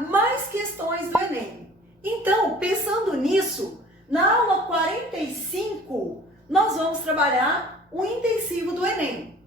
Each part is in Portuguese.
mais questões do Enem. Então, pensando nisso, na aula 45, nós vamos trabalhar o intensivo do Enem.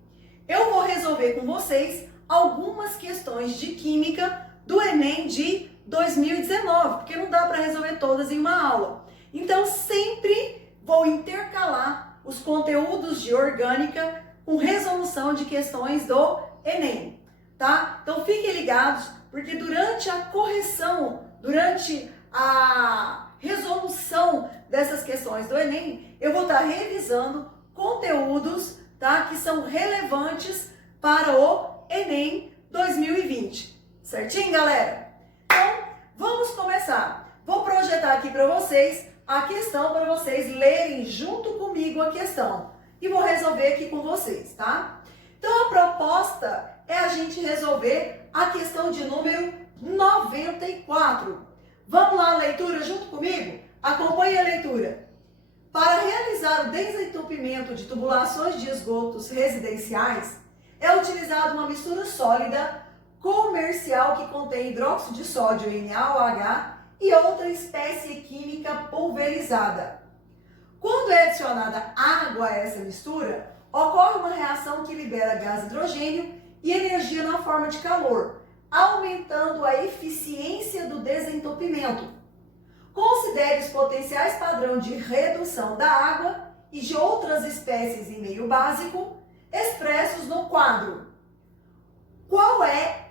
Eu vou resolver com vocês algumas questões de Química do Enem de 2019, porque não dá para resolver todas em uma aula. Então, sempre vou intercalar os conteúdos de Orgânica com resolução de questões do Enem, tá? Então, fiquem ligados, porque durante a correção, durante a resolução dessas questões do Enem, eu vou estar revisando conteúdos, tá, que são relevantes para o Enem 2020. Certinho, galera? Então, vamos começar. Vou projetar aqui para vocês a questão para vocês lerem junto comigo a questão. E vou resolver aqui com vocês, tá? Então, a proposta é a gente resolver a questão de número 94. Vamos lá, leitura junto comigo? Acompanhe a leitura. Para realizar o desentupimento de tubulações de esgotos residenciais, é utilizada uma mistura sólida comercial que contém hidróxido de sódio NaOH e outra espécie química pulverizada. Quando é adicionada água a essa mistura, ocorre uma reação que libera gás hidrogênio e energia na forma de calor, aumentando a eficiência do desentupimento. Considere os potenciais padrão de redução da água e de outras espécies em meio básico expressos no quadro. Qual é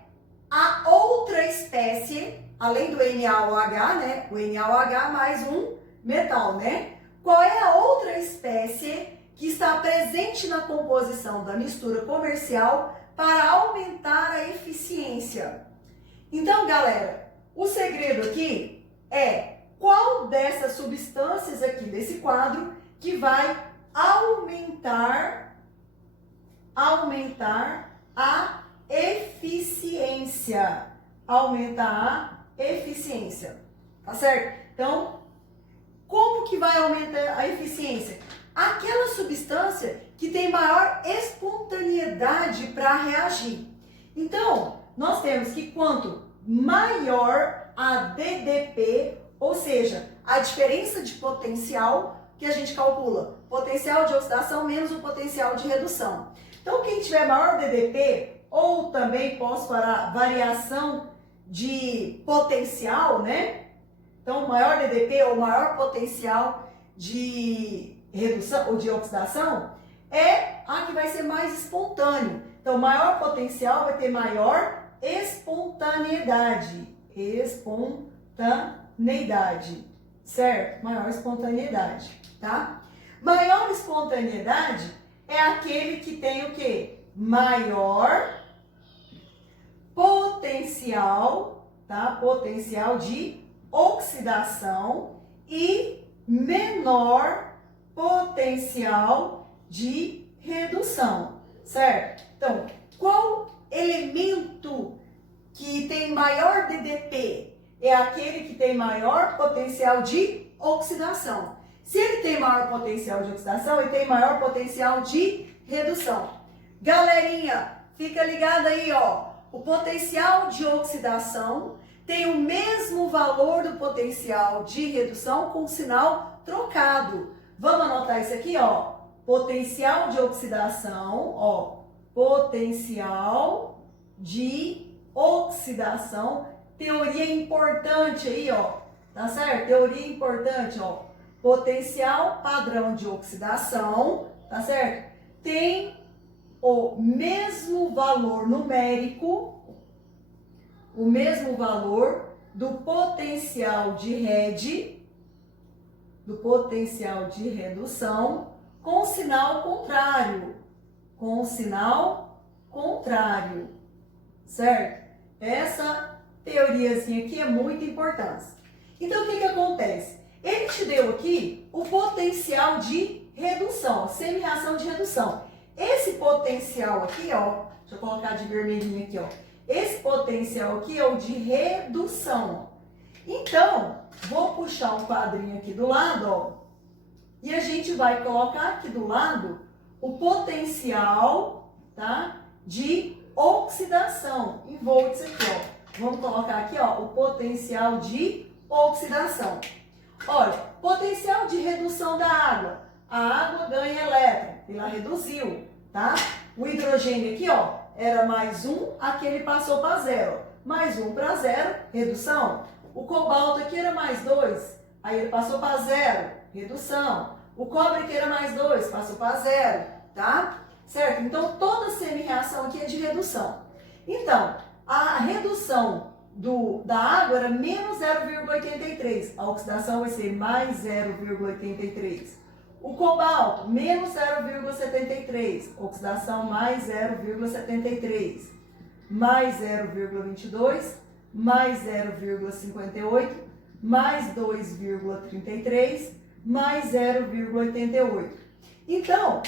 a outra espécie, além do NaOH, né? O NaOH mais um metal, né? Qual é a outra espécie que está presente na composição da mistura comercial para aumentar a eficiência? Então, galera, o segredo aqui é qual dessas substâncias aqui desse quadro que vai aumentar a eficiência. Aumentar a eficiência, tá certo? Então, como que vai aumentar a eficiência? Aquela substância que tem maior espontaneidade para reagir. Então, nós temos que quanto maior a DDP, ou seja, a diferença de potencial que a gente calcula, potencial de oxidação menos o potencial de redução. Então, quem tiver maior DDP, ou também posso falar variação de potencial, né? Então, maior DDP ou maior potencial de redução ou de oxidação é a que vai ser mais espontâneo. Então, maior potencial vai ter maior espontaneidade. Espontaneidade, certo? Maior espontaneidade, tá? Maior espontaneidade é aquele que tem o quê? Maior potencial, tá? Potencial de oxidação e menor potencial de redução, certo? Então, qual elemento que tem maior DDP? É aquele que tem maior potencial de oxidação. Se ele tem maior potencial de oxidação, ele tem maior potencial de redução. Galerinha, fica ligado aí, ó. O potencial de oxidação tem o mesmo valor do potencial de redução com sinal trocado. Vamos anotar isso aqui, ó. Potencial de oxidação, ó. Potencial de oxidação. Teoria importante aí, ó. Tá certo? Teoria importante, ó. Potencial padrão de oxidação, tá certo? Tem o mesmo valor numérico, o mesmo valor do potencial de do potencial de redução com sinal contrário. Com sinal contrário, certo? Essa teoriazinha aqui é muito importante. Então, o que acontece? Ele te deu aqui o potencial de redução, semi-reação de redução. Esse potencial aqui, ó, deixa eu colocar de vermelhinho aqui, ó. Esse potencial aqui é o de redução. Então, vou puxar um quadrinho aqui do lado, ó, e a gente vai colocar aqui do lado o potencial, tá, de oxidação, em volts aqui, ó. Vamos colocar aqui, ó, o potencial de oxidação. Olha, potencial de redução da água. A água ganha elétron, ela reduziu, tá? O hidrogênio aqui, ó, era mais 1, aqui ele passou para 0. Mais 1 para 0, redução. O cobalto aqui era mais 2, aí ele passou para 0, redução. O cobre aqui era mais 2, passou para 0, tá? Certo? Então, toda semi-reação aqui é de redução. Então, a redução da água era menos 0,83. A oxidação vai ser mais 0,83. O cobalto, menos 0,73. Oxidação, mais 0,73. Mais 0,22. Mais 0,58. Mais 2,33. Mais 0,88. Então,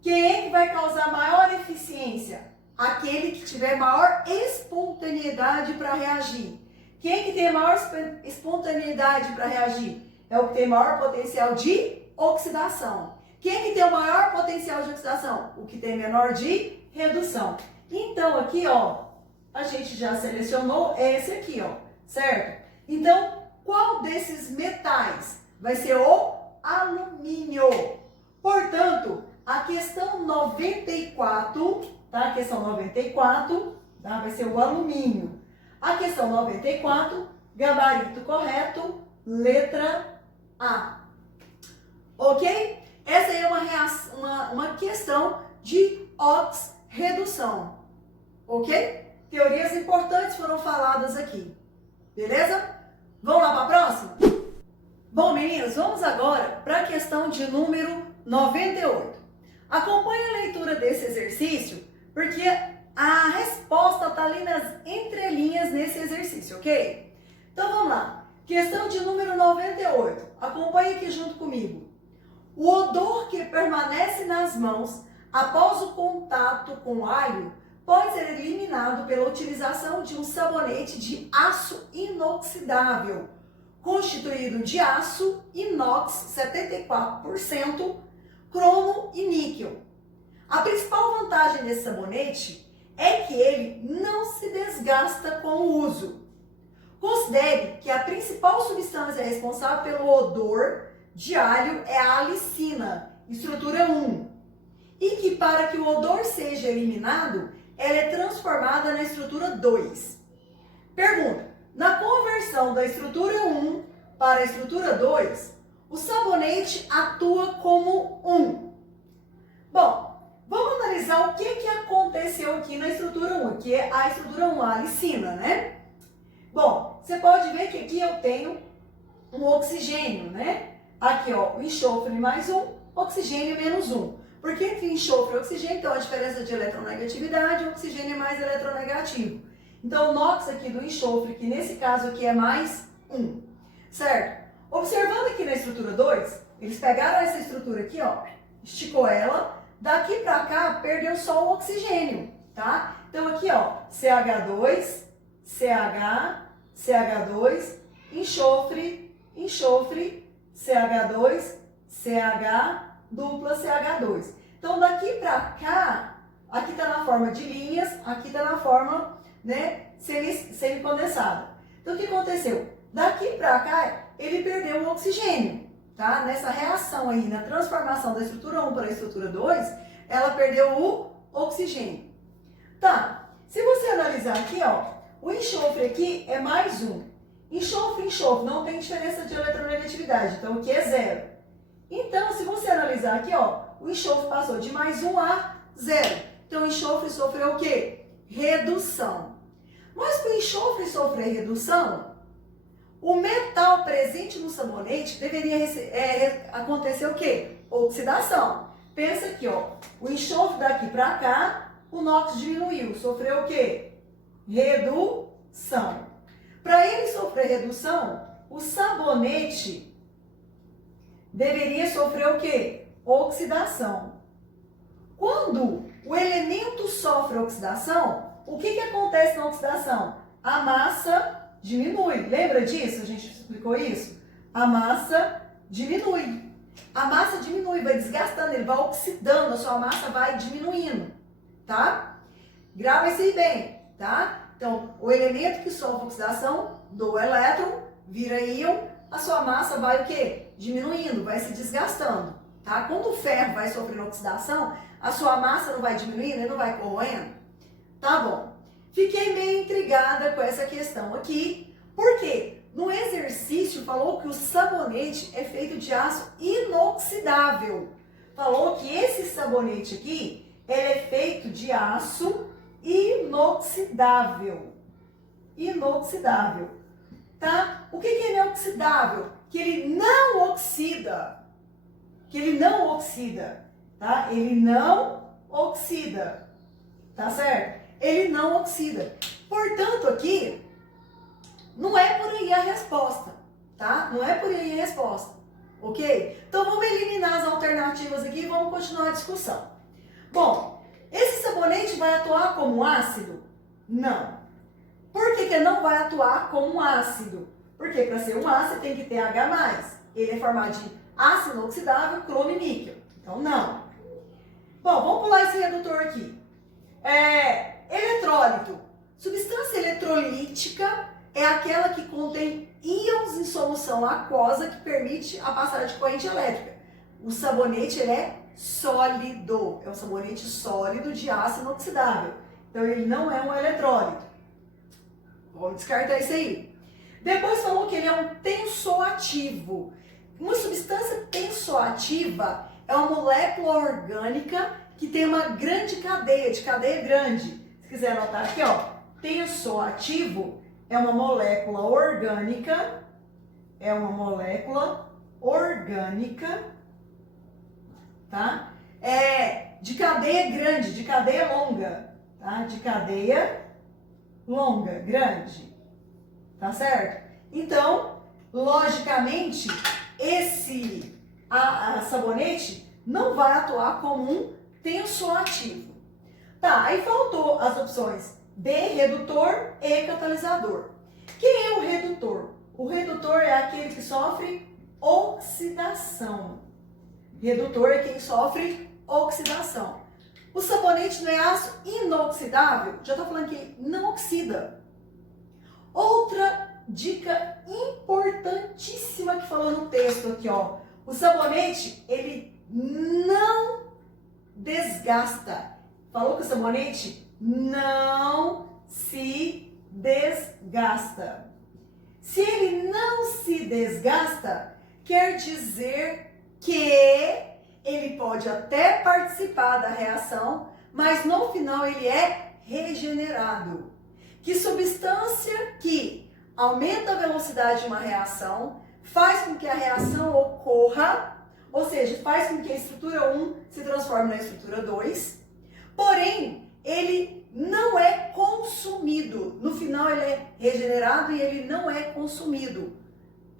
quem é que vai causar maior eficiência? Aquele que tiver maior espontaneidade para reagir. Quem é que tem maior espontaneidade para reagir? É o que tem maior potencial de oxidação. Quem é que tem o maior potencial de oxidação? O que tem menor de redução. Então, aqui, ó, a gente já selecionou esse aqui, ó, certo? Então, qual desses metais vai ser o alumínio? Portanto, a questão 94, tá? A questão 94, tá? Vai ser o alumínio. A questão 94, gabarito correto, letra A. Ok? Essa aí é uma questão de oxirredução. Ok? Teorias importantes foram faladas aqui. Beleza? Vamos lá para a próxima? Bom, meninos, vamos agora para a questão de número 98. Acompanhe a leitura desse exercício, porque a resposta está ali nas entrelinhas nesse exercício, ok? Então vamos lá. Questão de número 98. Acompanhe aqui junto comigo. O odor que permanece nas mãos após o contato com alho pode ser eliminado pela utilização de um sabonete de aço inoxidável, constituído de aço inox 74%, cromo e níquel. A principal vantagem desse sabonete é que ele não se desgasta com o uso. Considere que a principal substância responsável pelo odor de alho é a alicina, estrutura 1, e que para que o odor seja eliminado, ela é transformada na estrutura 2. Pergunta: na conversão da estrutura 1 para a estrutura 2, o sabonete atua como 1. Bom, vamos analisar o que aconteceu aqui na estrutura 1, que é a estrutura 1, a alicina, né? Bom, você pode ver que aqui eu tenho um oxigênio, né? Aqui, ó, o enxofre mais 1, oxigênio menos 1. Porque entre enxofre e oxigênio, então a diferença de eletronegatividade, o oxigênio é mais eletronegativo. Então, o NOx aqui do enxofre, que nesse caso aqui é mais 1, certo? Observando aqui na estrutura 2, eles pegaram essa estrutura aqui, ó, esticou ela, daqui pra cá perdeu só o oxigênio, tá? Então aqui, ó, CH2, CH, CH2, enxofre, enxofre, CH2, CH, dupla CH2. Então daqui pra cá, aqui tá na forma de linhas, aqui tá na forma, né, semicondensada. Então o que aconteceu? Daqui pra cá, ele perdeu o oxigênio, tá? Nessa reação aí, na transformação da estrutura 1 para a estrutura 2, ela perdeu o oxigênio. Tá, se você analisar aqui, ó, o enxofre aqui é mais 1. Enxofre, enxofre, não tem diferença de eletronegatividade, então aqui é 0. Então, se você analisar aqui, ó, o enxofre passou de mais 1 a 0. Então, o enxofre sofreu o quê? Redução. Mas para o enxofre sofrer redução, o metal presente no sabonete deveria acontecer o quê? Oxidação. Pensa aqui, ó, o enxofre daqui para cá, o NOx diminuiu, sofreu o quê? Redução. Para ele sofrer redução, o sabonete deveria sofrer o quê? Oxidação. Quando o elemento sofre oxidação, o que acontece na oxidação? A massa diminui. Lembra disso? A gente explicou isso? A massa diminui. A massa diminui, vai desgastando, ele vai oxidando, a sua massa vai diminuindo, tá? Grava isso aí bem, tá? Então, o elemento que sofre oxidação do elétron vira íon, a sua massa vai o quê? Diminuindo, vai se desgastando, tá? Quando o ferro vai sofrendo oxidação, a sua massa não vai diminuindo, ele não vai corroendo? Tá bom. Fiquei meio intrigada com essa questão aqui, porque no exercício falou que o sabonete é feito de aço inoxidável. Falou que esse sabonete aqui, ele é feito de aço inoxidável. Inoxidável, tá? O que é inoxidável? Que ele não oxida. Que ele não oxida, tá? Ele não oxida, tá certo? Ele não oxida. Portanto, aqui, não é por aí a resposta, tá? Não é por aí a resposta, ok? Então, vamos eliminar as alternativas aqui e vamos continuar a discussão. Bom, esse sabonete vai atuar como ácido? Não. Por que não vai atuar como ácido? Porque para ser um ácido tem que ter H+. Ele é formado de aço inoxidável, cromo e níquel. Então, não. Bom, vamos pular esse redutor aqui. Eletrólito. Substância eletrolítica é aquela que contém íons em solução aquosa que permite a passagem de corrente elétrica. O sabonete ele é sólido. É um sabonete sólido de aço inoxidável. Então, ele não é um eletrólito. Vamos descartar isso aí. Depois falou que ele é um tensoativo. Uma substância tensoativa é uma molécula orgânica que tem uma grande cadeia, de cadeia grande. Se quiser anotar aqui, ó, tensoativo é uma molécula orgânica, tá? De cadeia grande, de cadeia longa, tá? De cadeia longa, grande, tá certo? Então, logicamente, esse sabonete não vai atuar como um tensoativo. Tá, aí faltou as opções B, redutor, e catalisador. Quem é o redutor? O redutor é aquele que sofre oxidação. Redutor é quem sofre oxidação. O sabonete não é aço inoxidável? Já estou falando que não oxida. Outra dica importantíssima que falou no texto aqui, ó. O sabonete, ele não desgasta. Falou que o sabonete não se desgasta. Se ele não se desgasta, quer dizer que ele pode até participar da reação, mas no final ele é regenerado. Que substância que aumenta a velocidade de uma reação, faz com que a reação ocorra, ou seja, faz com que a estrutura 1 se transforme na estrutura 2, porém, ele não é consumido. No final, ele é regenerado e ele não é consumido.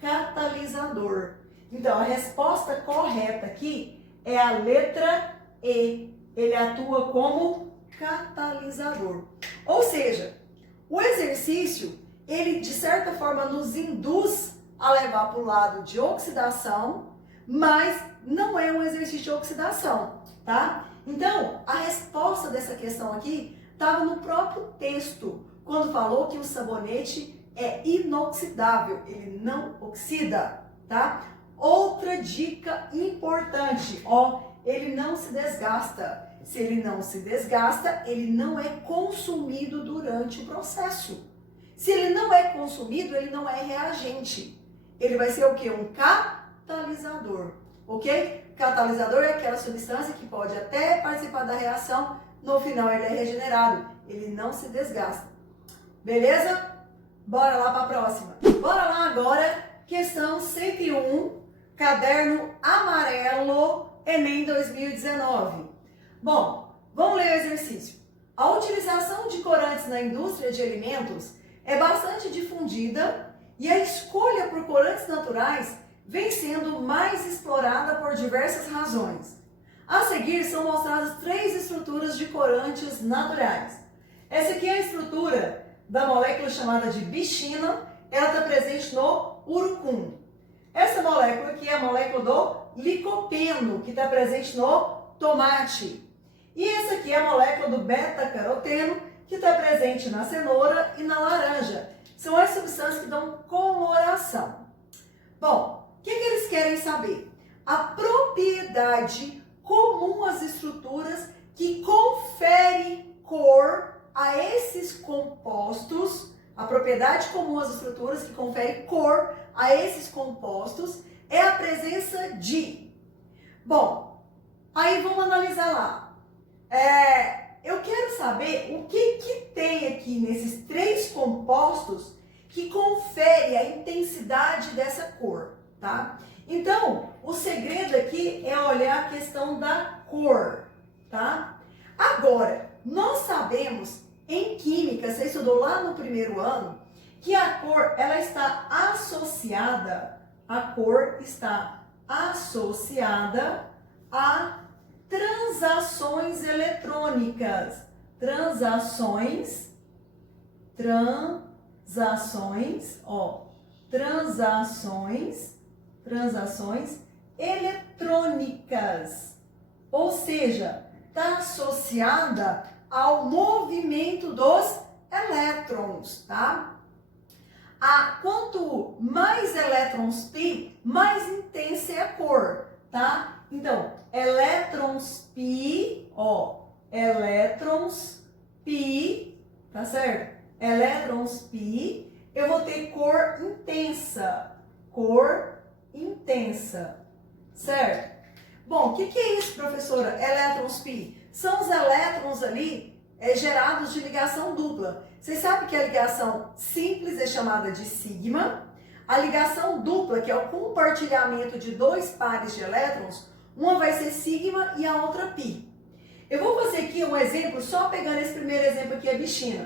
Catalisador. Então, a resposta correta aqui é a letra E. Ele atua como catalisador. Ou seja, o exercício, ele de certa forma nos induz a levar para o lado de oxidação, mas não é um exercício de oxidação, tá? Então, a resposta dessa questão aqui estava no próprio texto, quando falou que o sabonete é inoxidável, ele não oxida, tá? Outra dica importante, ó, ele não se desgasta. Se ele não se desgasta, ele não é consumido durante o processo. Se ele não é consumido, ele não é reagente. Ele vai ser o quê? Um catalisador, ok? Catalisador é aquela substância que pode até participar da reação, no final ele é regenerado, ele não se desgasta. Beleza? Bora lá para a próxima. Bora lá agora, questão 101, caderno amarelo, Enem 2019. Bom, vamos ler o exercício. A utilização de corantes na indústria de alimentos é bastante difundida e a escolha por corantes naturais vem sendo mais explorada por diversas razões. A seguir são mostradas 3 estruturas de corantes naturais. Essa aqui é a estrutura da molécula chamada de bichina, ela está presente no urucum. Essa molécula aqui é a molécula do licopeno, que está presente no tomate. E essa aqui é a molécula do beta-caroteno, que que está presente na cenoura e na laranja. São as substâncias que dão coloração. Bom, o que eles querem saber? A propriedade comum às estruturas que confere cor a esses compostos, a propriedade comum às estruturas que confere cor a esses compostos é a presença de. Bom, aí vamos analisar lá. Eu quero saber o que tem aqui nesses 3 compostos que confere a intensidade dessa cor, tá? Então, o segredo aqui é olhar a questão da cor, tá? Agora, nós sabemos em química, você estudou lá no primeiro ano, que a cor ela está associada a transações eletrônicas. Transações eletrônicas. Ou seja, está associada ao movimento dos elétrons, tá? Quanto mais elétrons pi, mais intensa é a cor, tá? Então, elétrons pi, tá certo? Elétrons pi, eu vou ter cor intensa, certo? Bom, o que é isso, professora? Elétrons pi? São os elétrons ali gerados de ligação dupla. Vocês sabem que a ligação simples é chamada de sigma. A ligação dupla, que é o compartilhamento de 2 pares de elétrons, uma vai ser sigma e a outra pi. Eu vou fazer aqui um exemplo, só pegando esse primeiro exemplo aqui, a bichinha.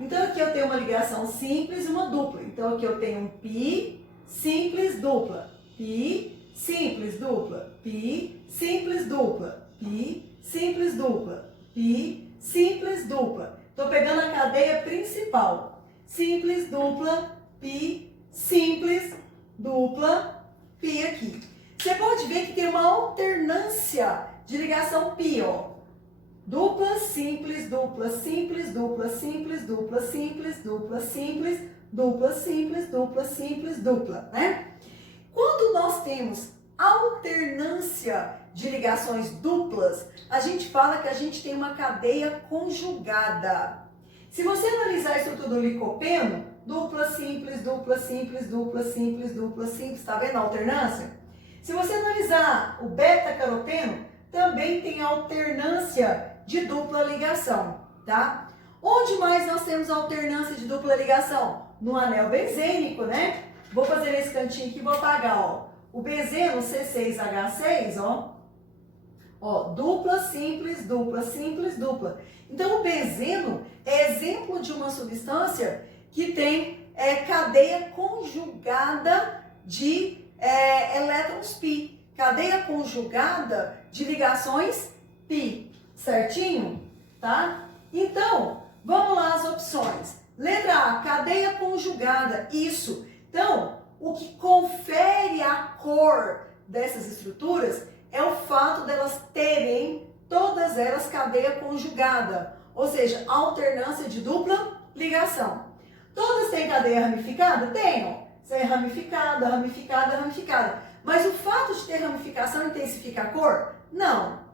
Então aqui eu tenho uma ligação simples e uma dupla. Então aqui eu tenho um pi simples dupla, pi simples dupla, pi simples dupla, pi simples dupla, pi simples dupla. Estou pegando a cadeia principal. Simples dupla, pi simples dupla, pi aqui. Você pode ver que tem uma alternância de ligação pi, ó. Dupla, simples, dupla, simples, dupla, simples, dupla, simples, dupla, simples, dupla, simples, dupla, simples, dupla, né? Quando nós temos alternância de ligações duplas, a gente fala que a gente tem uma cadeia conjugada. Se você analisar a estrutura do licopeno, dupla, simples, dupla, simples, dupla, simples, dupla, simples, tá vendo a alternância? Se você analisar o beta-caroteno, também tem alternância de dupla ligação, tá? Onde mais nós temos alternância de dupla ligação? No anel benzênico, né? Vou fazer nesse cantinho aqui e vou apagar, ó. O benzeno C6H6, ó, dupla, simples, dupla, simples, dupla. Então, o benzeno é exemplo de uma substância que tem cadeia conjugada de elétrons pi. Cadeia conjugada de ligações pi. Certinho? Tá? Então, vamos lá as opções. Letra A, cadeia conjugada. Isso. Então, o que confere a cor dessas estruturas é o fato delas terem, todas elas, cadeia conjugada. Ou seja, alternância de dupla ligação. Todas têm cadeia ramificada? Tem, ó. Isso é ramificada, ramificada, ramificada. Mas o fato de ter ramificação intensifica a cor? Não.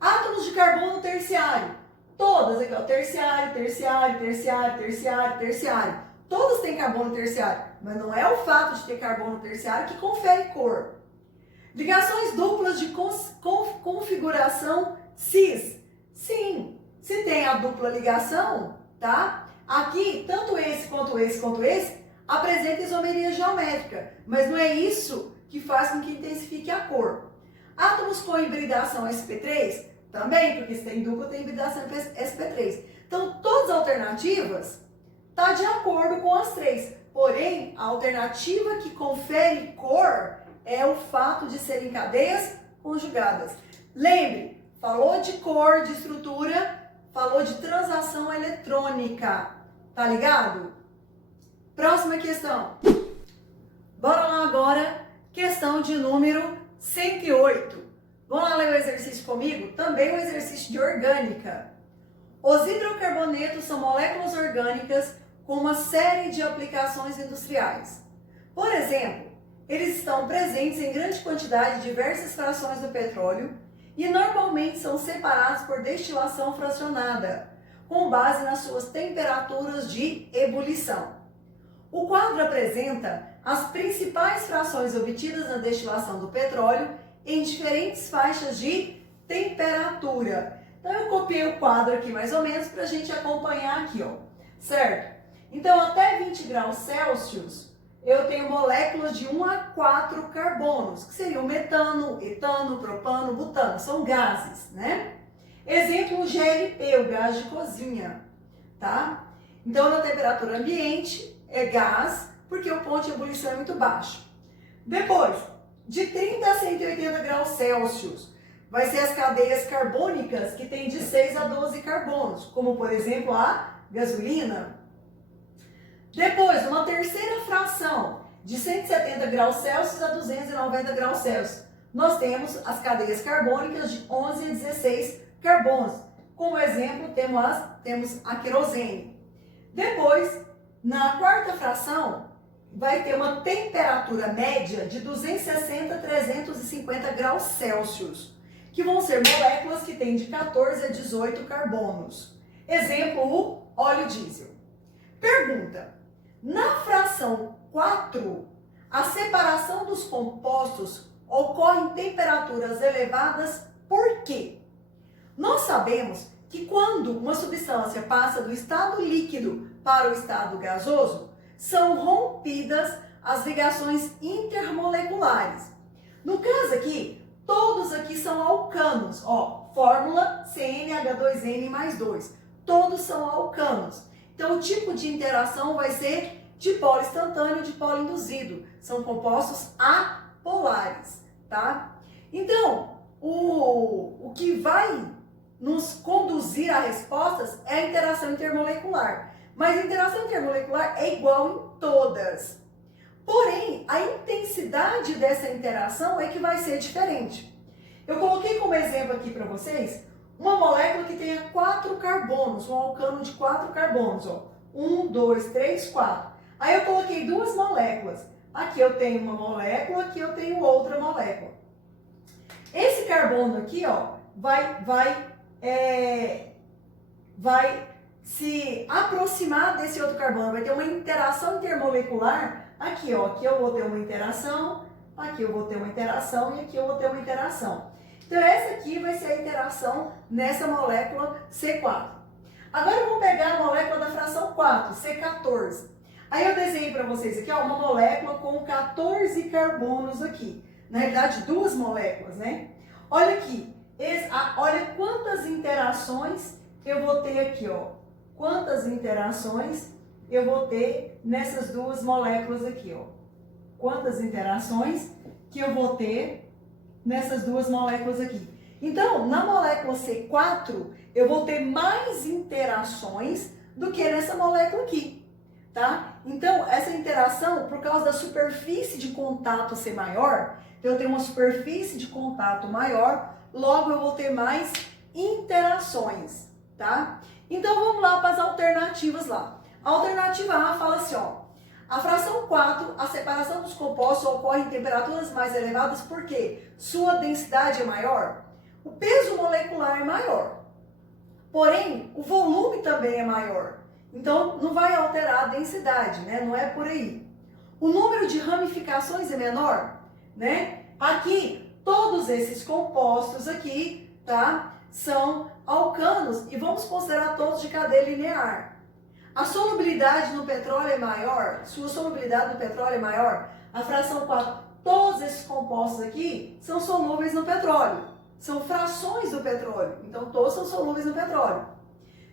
Átomos de carbono terciário. Todas aqui, ó. Terciário, terciário, terciário, terciário, terciário. Todas têm carbono terciário. Mas não é o fato de ter carbono terciário que confere cor. Ligações duplas de configuração cis. Sim. Se tem a dupla ligação, tá? Aqui, tanto esse quanto esse quanto esse, apresenta isomeria geométrica. Mas não é isso que faz com que intensifique a cor. Átomos com hibridação sp3, também, porque se tem dupla, tem hibridação sp3. Então, todas as alternativas estão de acordo com as 3. Porém, a alternativa que confere cor é o fato de serem cadeias conjugadas. Lembre, falou de cor, de estrutura, falou de transação eletrônica. Tá ligado? Próxima questão. Bora lá agora, questão de número 108. Vamos lá ler o exercício comigo? Também um exercício de orgânica. Os hidrocarbonetos são moléculas orgânicas com uma série de aplicações industriais. Por exemplo, eles estão presentes em grande quantidade de diversas frações do petróleo e normalmente são separados por destilação fracionada, com base nas suas temperaturas de ebulição. O quadro apresenta as principais frações obtidas na destilação do petróleo em diferentes faixas de temperatura. Então eu copiei o quadro aqui mais ou menos para a gente acompanhar aqui, ó, certo? Então até 20 graus Celsius eu tenho moléculas de 1 a 4 carbonos, que seriam metano, etano, propano, butano, são gases, né? Exemplo, o GLP, o gás de cozinha, tá? Então na temperatura ambiente é gás, porque o ponto de ebulição é muito baixo. Depois, de 30 a 180 graus Celsius, vai ser as cadeias carbônicas que tem de 6 a 12 carbonos, como por exemplo a gasolina. Depois, uma terceira fração, de 170 graus Celsius a 290 graus Celsius, nós temos as cadeias carbônicas de 11 a 16 carbonos. Como exemplo, temos a querosene. Depois, na quarta fração, vai ter uma temperatura média de 260 a 350 graus Celsius, que vão ser moléculas que têm de 14 a 18 carbonos. Exemplo, o óleo diesel. Pergunta: na fração 4, a separação dos compostos ocorre em temperaturas elevadas por quê? Nós sabemos que quando uma substância passa do estado líquido para o estado gasoso, são rompidas as ligações intermoleculares. No caso aqui, todos aqui são alcanos, ó, fórmula CnH2n mais 2, todos são alcanos. Então o tipo de interação vai ser dipolo instantâneo e dipolo induzido, são compostos apolares, tá? Então, o que vai nos conduzir a respostas é a interação intermolecular. Mas a interação intermolecular é igual em todas. Porém, a intensidade dessa interação é que vai ser diferente. Eu coloquei como exemplo aqui para vocês uma molécula que tenha 4 carbonos, um alcano de 4 carbonos, ó. 1, 2, 3, 4. Aí eu coloquei duas moléculas. Aqui eu tenho uma molécula, aqui eu tenho outra molécula. Esse carbono aqui, ó, vai se aproximar desse outro carbono, vai ter uma interação intermolecular. Aqui, ó, aqui eu vou ter uma interação, aqui eu vou ter uma interação e aqui eu vou ter uma interação. Então essa aqui vai ser a interação nessa molécula C4. Agora eu vou pegar a molécula da fração 4, C14. Aí eu desenhei para vocês aqui, ó, uma molécula com 14 carbonos aqui. Na realidade, duas moléculas, né? Olha aqui, olha quantas interações eu vou ter aqui, ó. Quantas interações eu vou ter nessas duas moléculas aqui, ó. Quantas interações que eu vou ter nessas duas moléculas aqui. Então, na molécula C4, eu vou ter mais interações do que nessa molécula aqui, tá? Então, essa interação, por causa da superfície de contato ser maior, eu tenho uma superfície de contato maior, logo eu vou ter mais interações, tá? Então, vamos lá para as alternativas lá. A alternativa A fala assim, ó, a fração 4, a separação dos compostos ocorre em temperaturas mais elevadas porque sua densidade é maior, o peso molecular é maior, porém, o volume também é maior. Então, não vai alterar a densidade, né? Não é por aí. O número de ramificações é menor, né? Aqui, todos esses compostos aqui, tá? São alcanos e vamos considerar todos de cadeia linear. A solubilidade no petróleo é maior, sua solubilidade no petróleo é maior. A fração 4, todos esses compostos aqui são solúveis no petróleo. São frações do petróleo, então todos são solúveis no petróleo.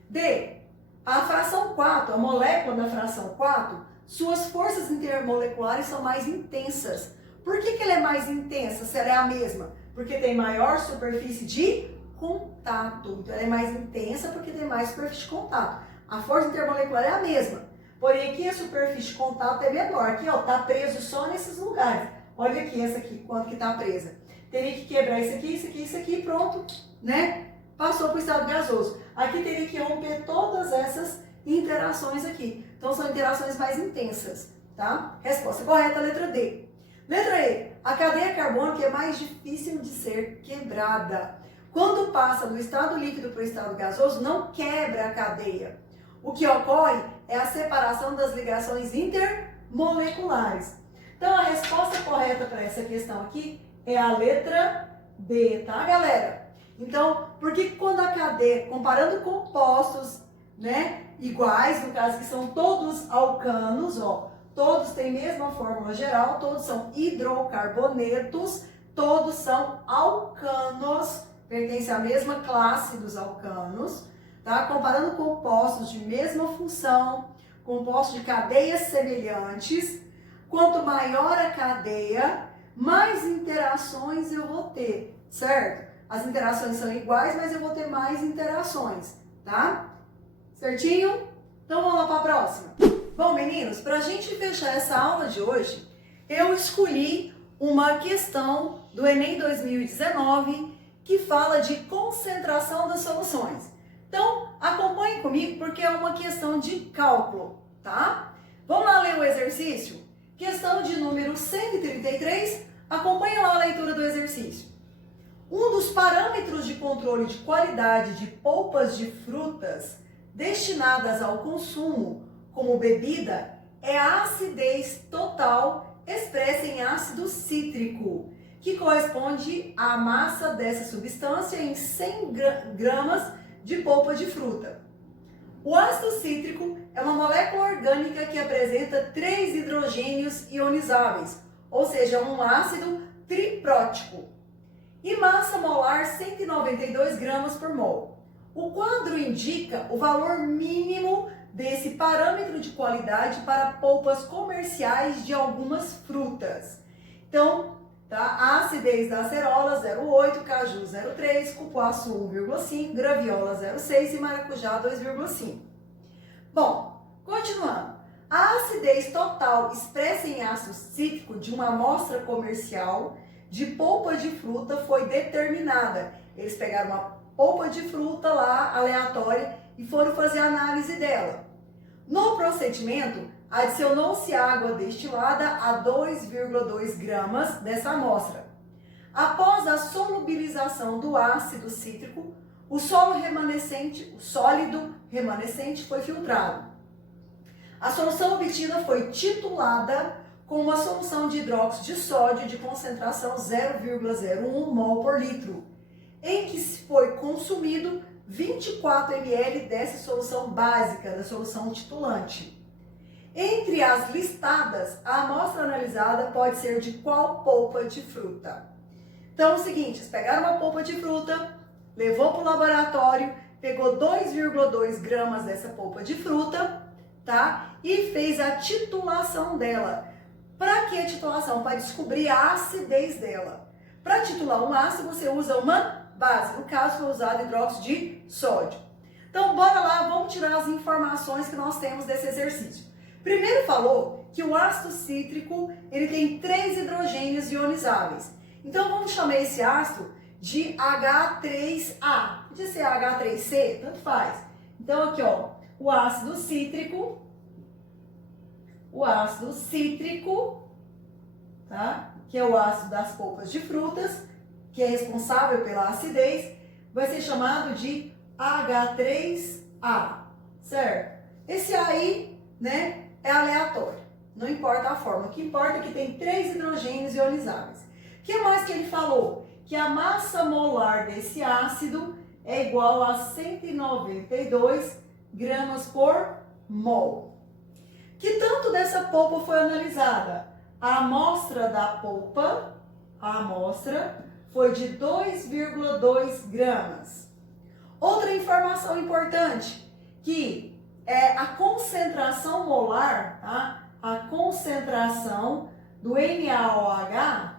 D, a fração 4, a molécula da fração 4, suas forças intermoleculares são mais intensas. Por que ela é mais intensa se ela é a mesma? Porque tem maior superfície de contato. Então ela é mais intensa porque tem mais superfície de contato. A força intermolecular é a mesma. Porém aqui a superfície de contato é menor. Aqui, ó, tá preso só nesses lugares. Olha aqui, essa aqui, quanto que tá presa. Teria que quebrar isso aqui, isso aqui, isso aqui, pronto, né? passou para o estado gasoso. Aqui teria que romper todas essas interações aqui. Então, são interações mais intensas, tá? Resposta correta, letra D. Letra E. A cadeia carbônica é mais difícil de ser quebrada. Quando passa do estado líquido para o estado gasoso, não quebra a cadeia. O que ocorre é a separação das ligações intermoleculares. Então, a resposta correta para essa questão aqui é a letra D, tá, galera? Então, porque quando a cadeia, comparando compostos, né, iguais, no caso que são todos alcanos, ó, todos têm a mesma fórmula geral, todos são hidrocarbonetos, todos são alcanos, pertencem à mesma classe dos alcanos, tá? Comparando compostos de mesma função, compostos de cadeias semelhantes, quanto maior a cadeia, mais interações eu vou ter, certo? As interações são iguais, mas eu vou ter mais interações, tá? Certinho? Então vamos lá para a próxima. Bom, meninos, para a gente fechar essa aula de hoje, eu escolhi uma questão do Enem 2019 que fala de concentração das soluções. Então, acompanhe comigo porque é uma questão de cálculo, tá? Vamos lá ler o exercício? Questão de número 133, acompanhe lá a leitura do exercício. Um dos parâmetros de controle de qualidade de polpas de frutas destinadas ao consumo como bebida é a acidez total expressa em ácido cítrico, que corresponde à massa dessa substância em 100 gramas de polpa de fruta. O ácido cítrico é uma molécula orgânica que apresenta 3 hidrogênios ionizáveis, ou seja, um ácido triprótico, e massa molar 192 gramas por mol. O quadro indica o valor mínimo desse parâmetro de qualidade para polpas comerciais de algumas frutas. Então, tá? A acidez da acerola 0,8, caju 0,3, cupuaçu 1,5, graviola 0,6 e maracujá 2,5. Bom, continuando. A acidez total expressa em ácido cítrico de uma amostra comercial de polpa de fruta foi determinada. Eles pegaram uma polpa de fruta lá, aleatória, e foram fazer a análise dela. No procedimento, adicionou-se água destilada a 2,2 gramas dessa amostra. Após a solubilização do ácido cítrico, o sólido remanescente foi filtrado. A solução obtida foi titulada com uma solução de hidróxido de sódio de concentração 0,01 mol por litro, em que foi consumido 24 ml dessa solução básica, da solução titulante. Entre as listadas, a amostra analisada pode ser de qual polpa de fruta? Então é o seguinte, eles pegaram uma polpa de fruta, levou para o laboratório, pegou 2,2 gramas dessa polpa de fruta, tá? E fez a titulação dela. Para que a titulação? Para descobrir a acidez dela. Para titular um ácido, você usa uma base. No caso, foi usado hidróxido de sódio. Então, bora lá, vamos tirar as informações que nós temos desse exercício. Primeiro falou que o ácido cítrico, ele tem 3 hidrogênios ionizáveis. Então, vamos chamar esse ácido de H3A. Podia ser H3C, tanto faz. Então, aqui, ó, o ácido cítrico, tá? Que é o ácido das polpas de frutas, que é responsável pela acidez, vai ser chamado de H3A, certo? Esse aí, né, é aleatório, não importa a forma, o que importa é que tem 3 hidrogênios ionizáveis. O que mais que ele falou? Que a massa molar desse ácido é igual a 192 gramas por mol. Que tanto dessa polpa foi analisada? A amostra da polpa, foi de 2,2 gramas. Outra informação importante, que é a concentração molar, tá? A concentração do NaOH,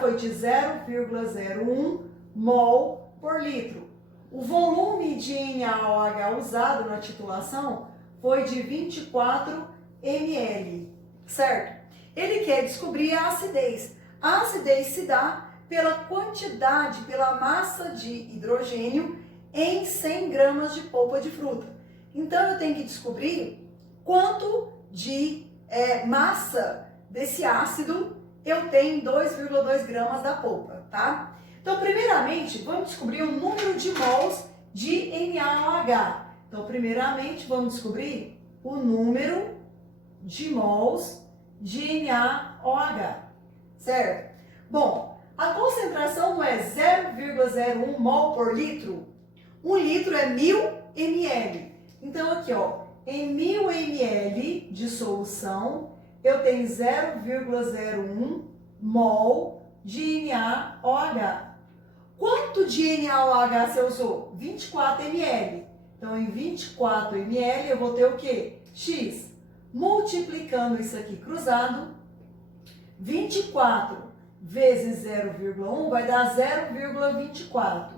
foi de 0,01 mol por litro. O volume de NaOH usado na titulação foi de 24 ml, certo? Ele quer descobrir a acidez. A acidez se dá pela quantidade, pela massa de hidrogênio em 100 gramas de polpa de fruta. Então, eu tenho que descobrir quanto de massa desse ácido eu tenho em 2,2 gramas da polpa, tá? Então, primeiramente, vamos descobrir o número de mols de NaOH. Então, primeiramente, vamos descobrir o número de mols de NaOH, certo? Bom, a concentração não é 0,01 mol por litro? 1 litro é 1000 ml. Então, aqui, ó, em 1000 ml de solução, eu tenho 0,01 mol de NaOH. Quanto de NaOH você usou? 24 ml. Então, em 24 ml, eu vou ter o quê? X. Multiplicando isso aqui cruzado, 24 vezes 0,1 vai dar 0,24.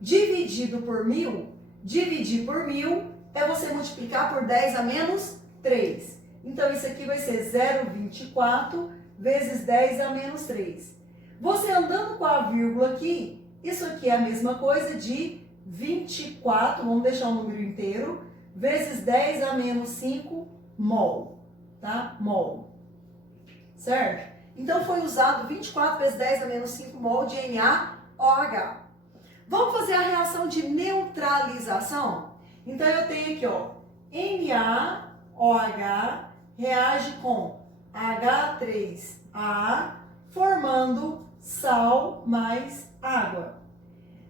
Dividido por 1000, dividir por 1000 é você multiplicar por 10 a menos 3. Então, isso aqui vai ser 0,24 vezes 10 a menos 3. Você andando com a vírgula aqui, isso aqui é a mesma coisa de 24, vamos deixar o número inteiro, vezes 10 a menos 5 mol, tá? Mol, certo? Então, foi usado 24 vezes 10 a menos 5 mol de NaOH. Vamos fazer a reação de neutralização? Então, eu tenho aqui, ó, NaOH reage com H3A, formando sal mais água.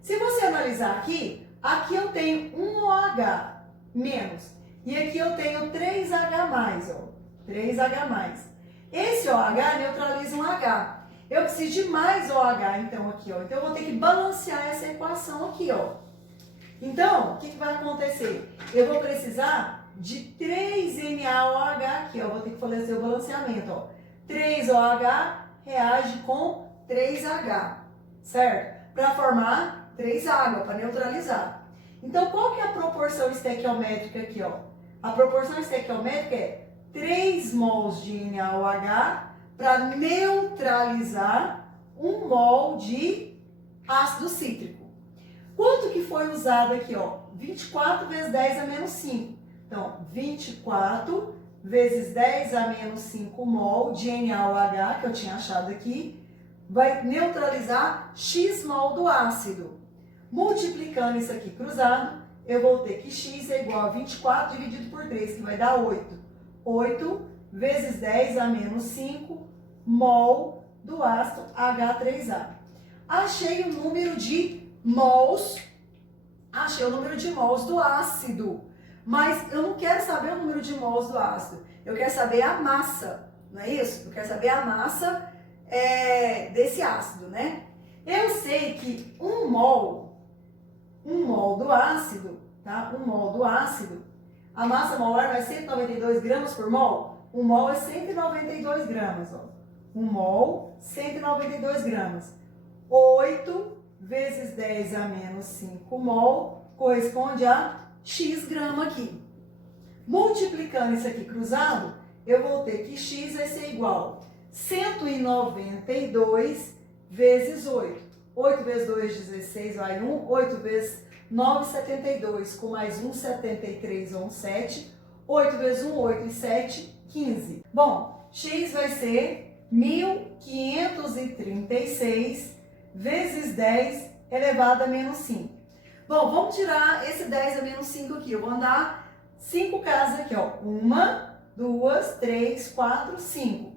Se você analisar aqui, aqui eu tenho um OH menos, e aqui eu tenho 3H mais, ó, 3H+. Esse OH neutraliza um H. Eu preciso de mais OH, então, aqui, ó. Então, eu vou ter que balancear essa equação aqui, ó. Então, o que vai acontecer? Eu vou precisar de 3 NaOH aqui, ó. Vou ter que fazer o balanceamento, ó. 3OH reage com 3H, certo? Para formar 3 água, para neutralizar. Então, qual que é a proporção estequiométrica aqui, ó? A proporção estequiométrica é 3 mols de NaOH para neutralizar 1 mol de ácido cítrico. Quanto que foi usado aqui, ó? 24 vezes 10 a menos 5. Então, 24 vezes 10 a menos 5 mol de NaOH, que eu tinha achado aqui, vai neutralizar X mol do ácido. Multiplicando isso aqui cruzado, eu vou ter que X é igual a 24 dividido por 3, que vai dar 8. 8 vezes 10 a menos 5 mol do ácido H3A. Achei o número de mols, do ácido, mas eu não quero saber o número de mols do ácido, eu quero saber a massa, não é isso? Eu quero saber a massa desse ácido, né? Eu sei que 1 mol do ácido, tá? 1 mol do ácido, a massa molar vai ser 192 gramas por mol. 1 mol é 192 gramas, ó. 1 mol, 192 gramas. 8 vezes 10 a menos 5 mol corresponde a X grama aqui. Multiplicando isso aqui cruzado, eu vou ter que X vai ser igual a 192 vezes 8. 8 vezes 2, 16, vai 1. 8 vezes 9, 72. Com mais 1, 73, vão 7. 8 vezes 1, 8 e 7, 15. Bom, X vai ser 1536 vezes 10 elevado a menos 5. Bom, vamos tirar esse 10 a menos 5 aqui. Eu vou andar 5 casas aqui, ó. 1, 2, 3, 4, 5.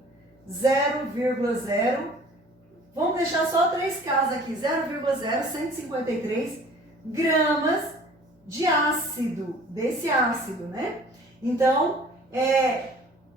0,0. Vamos deixar só 3 casas aqui. 0,0153 gramas de ácido, desse ácido, né? Então,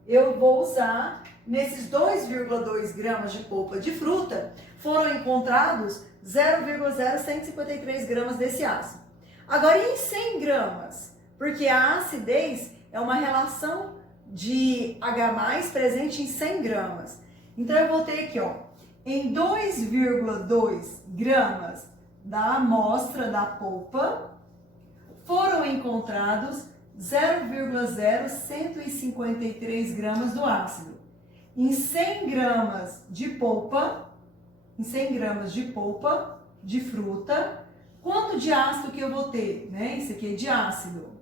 eu vou usar, nesses 2,2 gramas de polpa de fruta, foram encontrados 0,0153 gramas desse ácido. Agora, em 100 gramas? Porque a acidez é uma relação de H+, presente em 100 gramas. Então, eu vou ter aqui, ó, em 2,2 gramas da amostra da polpa, foram encontrados 0,0153 gramas do ácido. Em 100 gramas de polpa, em 100 gramas de polpa de fruta. Quanto de ácido que eu vou ter, né? Isso aqui é de ácido.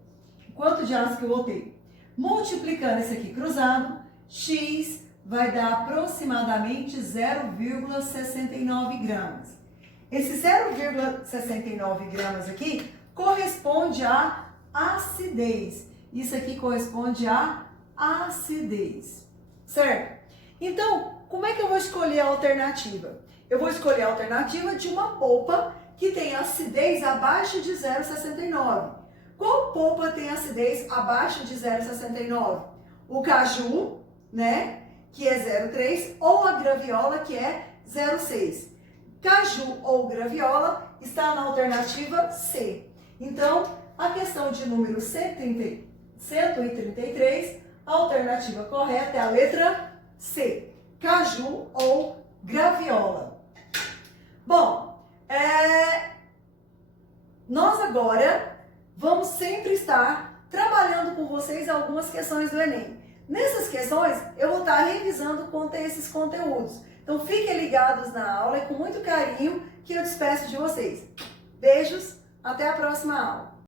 Quanto de ácido que eu vou ter? Multiplicando esse aqui cruzado, X vai dar aproximadamente 0,69 gramas. Esse 0,69 gramas aqui corresponde à acidez. Isso aqui corresponde à acidez, certo? Então, como é que eu vou escolher a alternativa? Eu vou escolher a alternativa de uma polpa que tem acidez abaixo de 0,69. Qual polpa tem acidez abaixo de 0,69? O caju, né, que é 0,3, ou a graviola, que é 0,6. Caju ou graviola está na alternativa C. Então, a questão de número 133, a alternativa correta é a letra C. Caju ou graviola. Bom, nós agora vamos sempre estar trabalhando com vocês algumas questões do Enem. Nessas questões, eu vou estar revisando esses conteúdos. Então, fiquem ligados na aula e com muito carinho que eu despeço de vocês. Beijos, até a próxima aula.